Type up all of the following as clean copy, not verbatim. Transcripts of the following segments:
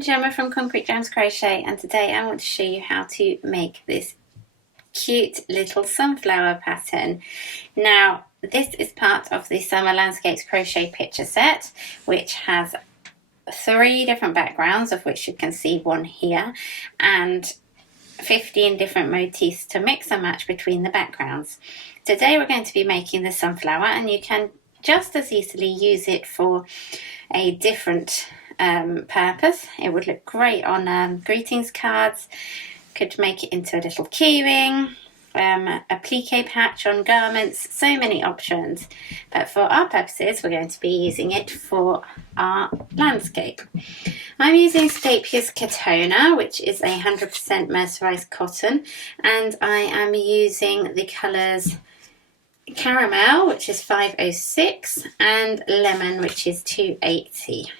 I'm Gemma from Concrete Gems Crochet, and today I want to show you how to make this cute little sunflower pattern. Now, this is part of the Summer Landscapes Crochet picture set, which has 3 different backgrounds, of which you can see one here, and 15 different motifs to mix and match between the backgrounds. Today we're going to be making the sunflower, and you can just as easily use it for a different purpose. It would look great on greetings cards. Could make it into a little keyring, applique patch on garments, so many options. But for our purposes, we're going to be using it for our landscape. I'm using Staples Katona, which is 100% mercerized cotton, and I am using the colours Caramel, which is 506, and Lemon, which is 280.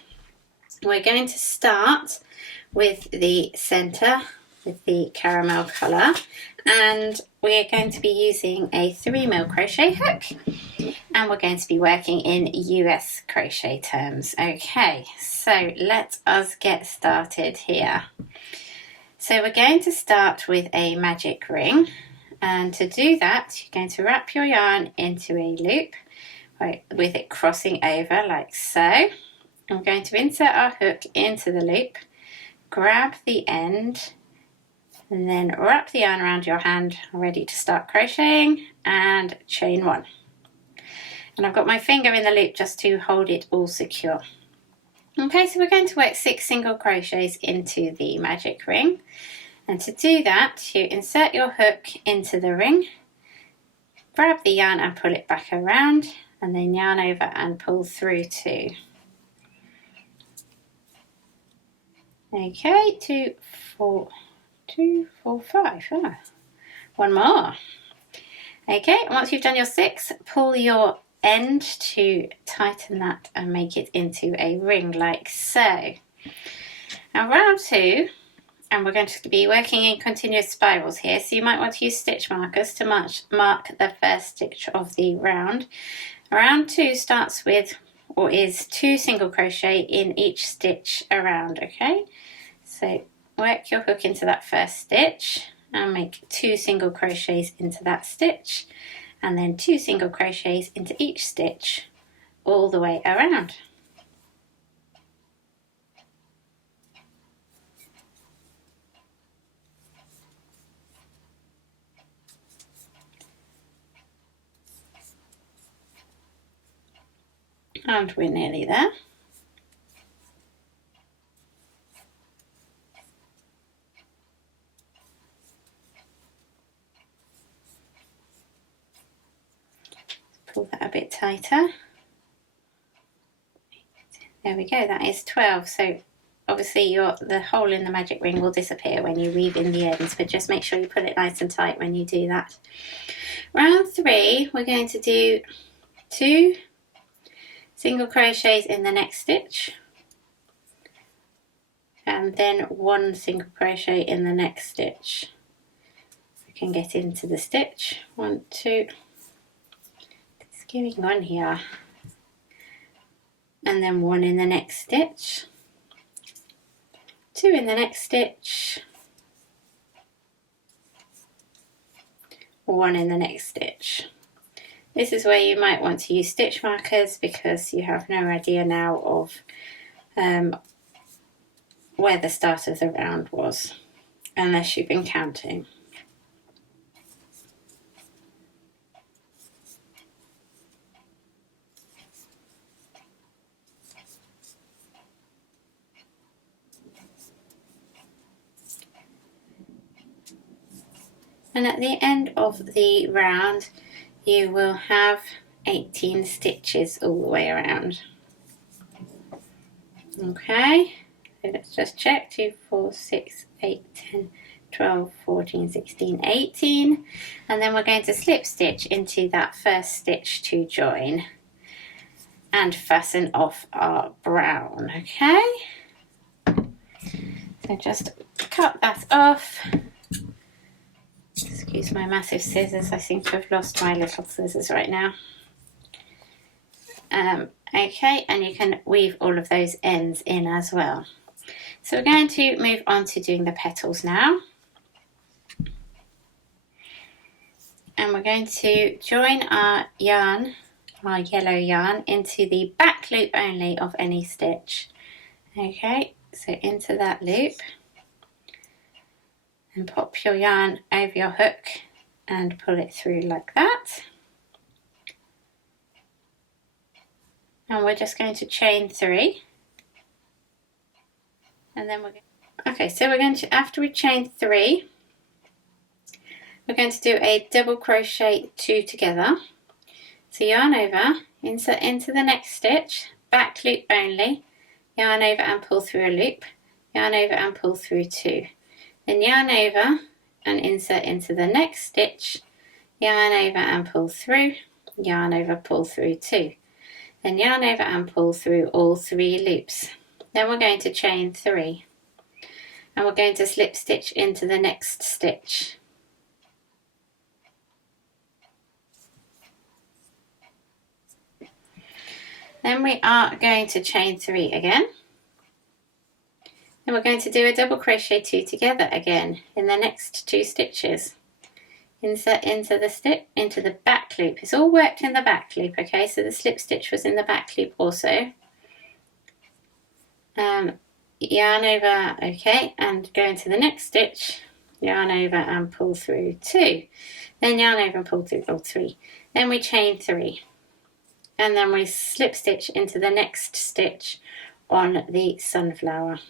We're going to start with the centre with the caramel colour, and we're going to be using a 3mm crochet hook, and we're going to be working in US crochet terms. Okay, so let us get started here. So we're going to start with a magic ring, and to do that you're going to wrap your yarn into a loop, right, with it crossing over like so. I'm going to insert our hook into the loop, grab the end, and then wrap the yarn around your hand, ready to start crocheting, and chain 1. And I've got my finger in the loop just to hold it all secure. Okay, so we're going to work 6 single crochets into the magic ring. And to do that, you insert your hook into the ring, grab the yarn and pull it back around, and then yarn over and pull through 2. Okay, 2, 4, 5. One more. Okay, once you've done your 6, pull your end to tighten that and make it into a ring like so. Now round 2, and we're going to be working in continuous spirals here, so you might want to use stitch markers to mark the first stitch of the round. Round 2 starts with, or is, 2 single crochet in each stitch around. Okay, so work your hook into that first stitch and make 2 single crochets into that stitch, and then 2 single crochets into each stitch all the way around. And we're nearly there. Pull that a bit tighter. There we go, that is 12. So obviously the hole in the magic ring will disappear when you weave in the ends, but just make sure you pull it nice and tight when you do that. Round 3, we're going to do 2 single crochets in the next stitch, and then 1 single crochet in the next stitch. I can get into the stitch. 1, 2. It's going on here. And then 1 in the next stitch, 2 in the next stitch, 1 in the next stitch. This is where you might want to use stitch markers, because you have no idea now of where the start of the round was, unless you've been counting. And at the end of the round, you will have 18 stitches all the way around. Okay, so let's just check. 2, 4, 6, 8, 10, 12, 14, 16, 18. And then we're going to slip stitch into that first stitch to join and fasten off our brown. Okay, so just cut that off. Excuse my massive scissors, I seem to have lost my little scissors right now. Okay, and you can weave all of those ends in as well. So we're going to move on to doing the petals now. And we're going to join our yarn, our yellow yarn, into the back loop only of any stitch. Okay, so into that loop, and pop your yarn over your hook and pull it through like that. And we're just going to chain 3. And then we're going to, after we chain 3, we're going to do a double crochet 2 together. So yarn over, insert into the next stitch, back loop only, yarn over and pull through a loop, yarn over and pull through 2. Then yarn over and insert into the next stitch, yarn over and pull through, yarn over, pull through 2. Then yarn over and pull through all 3 loops. Then we're going to chain 3. And we're going to slip stitch into the next stitch. Then we are going to chain 3 again. Then we're going to do a double crochet 2 together again in the next 2 stitches. Insert into the back loop. It's all worked in the back loop, okay? So the slip stitch was in the back loop also. Yarn over, okay, and go into the next stitch, yarn over and pull through 2. Then yarn over and pull through all 3. Then we chain 3. And then we slip stitch into the next stitch on the sunflower.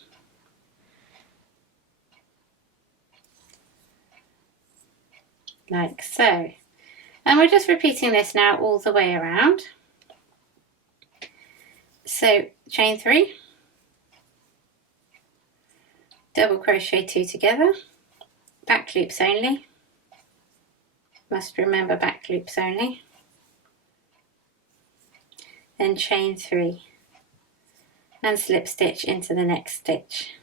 Like so. And we're just repeating this now all the way around. So chain 3, double crochet 2 together, back loops only. Must remember back loops only. Then chain 3 and slip stitch into the next stitch.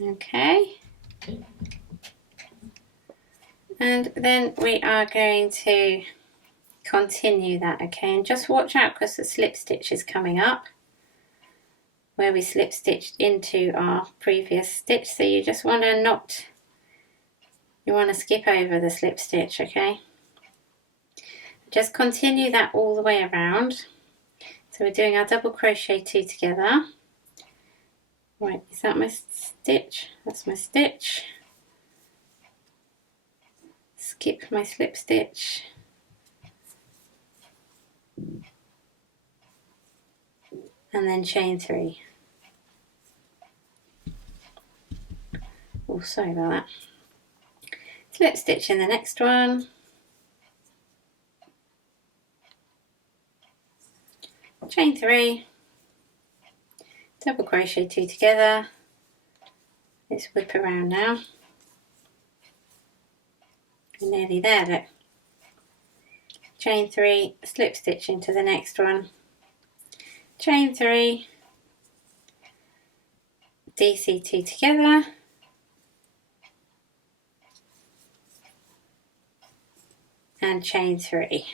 Okay. And then we are going to continue that, okay, and just watch out because the slip stitch is coming up where we slip stitched into our previous stitch, so you just want to skip over the slip stitch, okay. Just continue that all the way around. So we're doing our double crochet 2 together. Right, is that my stitch? That's my stitch. Skip my slip stitch. And then chain 3. Oh, sorry about that. Slip stitch in the next one. Chain 3, double crochet 2 together. Let's whip around now. We're nearly there, look. Chain 3, slip stitch into the next one. Chain 3, DC 2 together. And chain 3.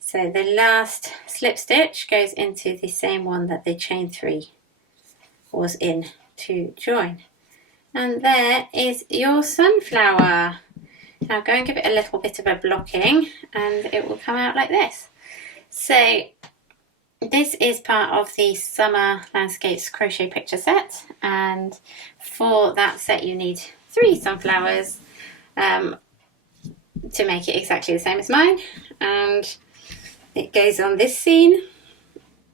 So the last slip stitch goes into the same one that the chain 3 was in to join. And there is your sunflower. Now go and give it a little bit of a blocking and it will come out like this. So this is part of the Summer Landscapes crochet picture set, and for that set you need 3 sunflowers to make it exactly the same as mine. And it goes on this scene,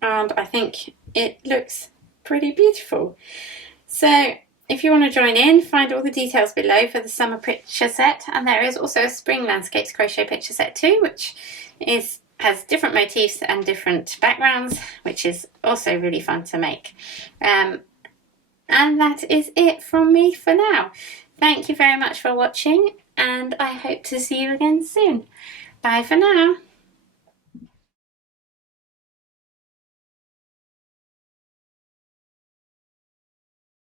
and I think it looks pretty beautiful. So if you want to join in, find all the details below for the summer picture set, and there is also a spring landscapes crochet picture set too, which has different motifs and different backgrounds, which is also really fun to make. And that is it from me for now. Thank you very much for watching, and I hope to see you again soon. Bye for now.